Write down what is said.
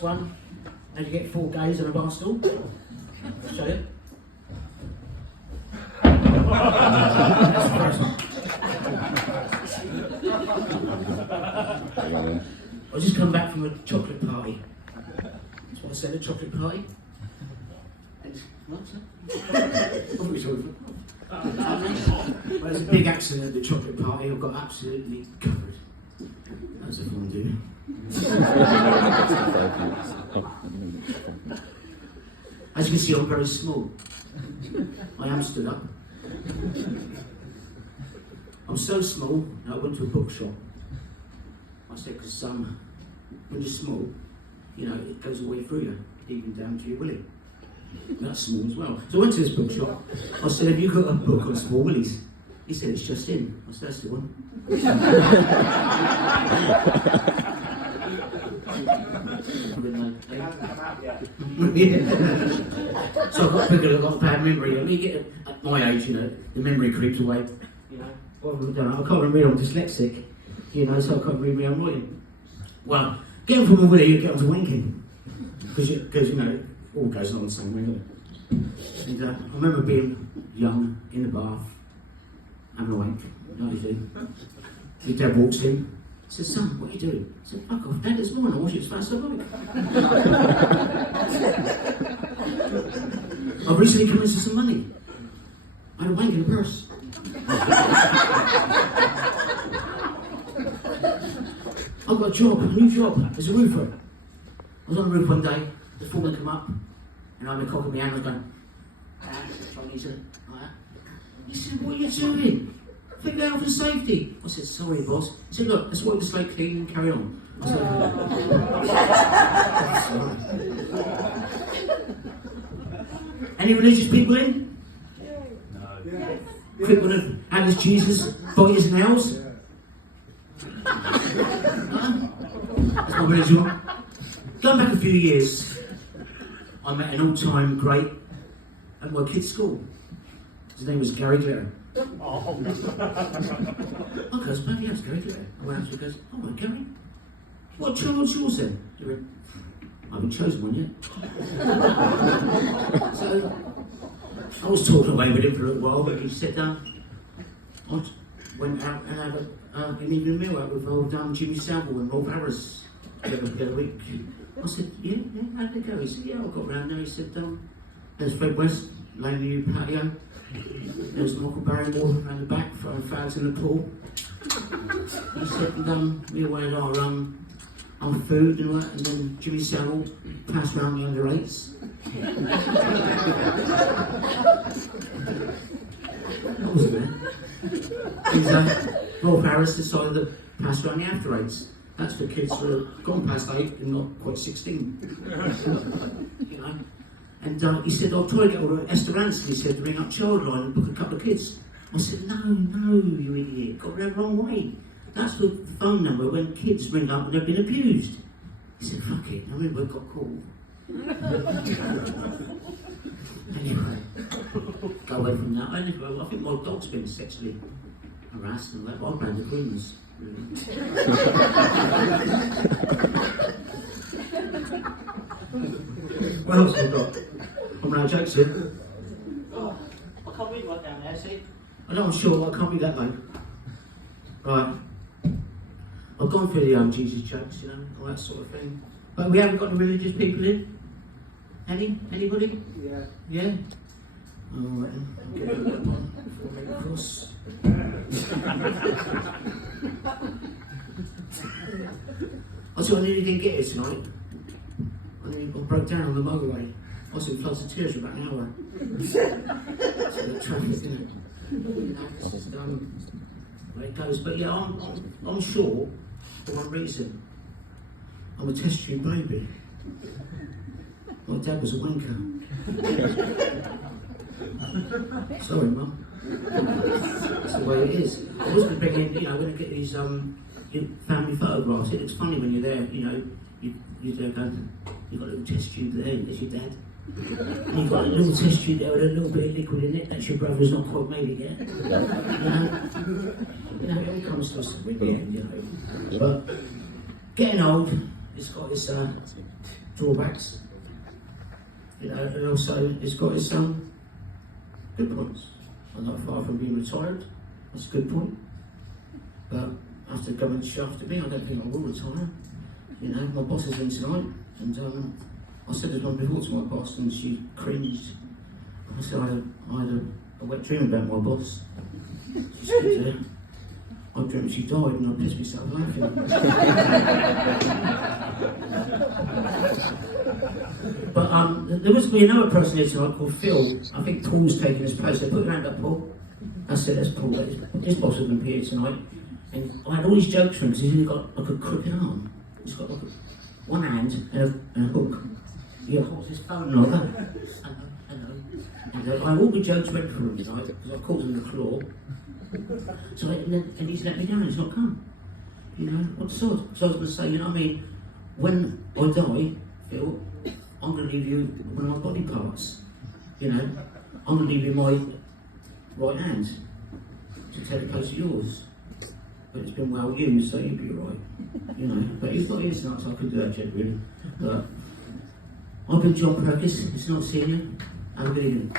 first one, and you get 4 gays on a bar stool. I'll show you. That's the first one. I just come back from a chocolate party. That's what I said, a chocolate party. What's that? Well, there's a big accident at the chocolate party. I got absolutely covered. That was a fun do. As you can see, I'm very small. I am stood up. I'm so small, I went to a bookshop. I said, because when you're small, you know, it goes all the way through you, even down to your willy. That's small as well. So I went to this bookshop. I said, have you got a book on small willies? He said, it's just in. I said, that's the one. So I've got bigger, I've got a bad memory. I mean, you get at my age, you know, the memory creeps away. You know, what have I done? I can't remember, I'm dyslexic. You know, so I can't remember I'm writing. Well, getting from a willy, you get onto wanking. Because you know, it all goes on the same way, doesn't it? And I remember being young, in the bath, having a wank, like you do. Your dad walks in, says, son, what are you doing? I said, fuck off, Dad, it's mine, I wash it as fast as I like. I've recently come into some money. I had a wank in the purse. I've got a job, a new job, as a roofer. I was on the roof one day, the foreman come up, and I had a cock in my hand, I was going, Chinese, like that. He said, what are you doing? Think of health and safety. I said, sorry, boss. He said, look, let's wipe the slate clean and carry on. I said, any religious people in? No. Quick one of, how does Jesus bite his nails? That's my religion. Going back a few years, I met an all-time great at my kid's school. His name was Gary Glitter. I goes, bloody hell, Gary Glitter. I went up to him and goes, oh my Gary, what child's yours then? He went, I haven't chosen one yet. So I was talking away with him for a little while, but he said, I went out and had an evening meal out with old Jimmy Savile and Rob Harris the other week. I said, yeah, how did it go? He said, yeah, I got round there. He said, there's Fred West laying in the patio. There's Michael Barrymore around the back, throwing fags in the pool. He said, we all had our food and all that, and then Jimmy Savile passed around the under 8s. That wasn't there. Rob Harris decided to pass around the after 8s. That's for kids who are gone past 8 and not quite 16. You know? And he said, I'll try to get hold of Esther Ransom, he said, to ring up Childline and book a couple of kids. I said, no, you idiot, got it the wrong way. That's the phone number when kids ring up and they've been abused. He said, fuck it, I remember I got called. Anyway, go away from that. Anyway, I think my dog's been sexually harassed and that. I ran the Queens, really. What else have we got? I'm now jokes here. Oh, I can't read right down there, see? I know I'm sure, I can't read that though. Right. I've gone through the Jesus jokes, you know, all that sort of thing. But we haven't got any religious people in? Anybody? Yeah. Yeah? Alright then, I'll get rid of that one before I make a cross. I said I nearly didn't get here tonight. I broke down on the motorway. I was in floods of tears for about an hour. So the traffic, isn't it? You know, it's just where it goes. But yeah, I'm sure for one reason. I'm a test tube baby. My dad was a wanker. Sorry, Mum. That's the way it is. I was going to bring in, you know, when I get these family photographs, it looks funny when you're there, you know, you've got a little test tube there, that's your dad. And you've got a little test tube there with a little bit of liquid in it, that's your brother who's not quite made it yet. You know, it all comes to us at the end, you know. But getting old, it's got its drawbacks. You know, and also it's got its good points. I'm not far from being retired. That's a good point. But after government shafted me, I don't think I will retire. You know, my boss is in tonight, and I said this one before to my boss, and she cringed. I said I had a wet dream about my boss. She said, I dreamt she died, and I pissed myself laughing. But there must be another person here tonight called Phil. I think Paul's taking his place. So put your hand up, Paul. I said, that's Paul. His boss is going to be here tonight. And I had all these jokes for him because he's only got like a crooked arm. He's got like one hand and a hook. He holds his phone like that. And I had all the jokes ready for him tonight because I called him the claw. So and he's let me down. He's not come. You know what's so? So I was going to say, you know what I mean? When I die, Phil, I'm going to leave you one of my body parts. You know, I'm going to leave you my right hand to take the place of yours. But it's been well used, so you'd be alright. You know, but he's not here tonight, so I couldn't do that joke really. But I've been John Purkiss. It's nice seeing you. Have a good evening.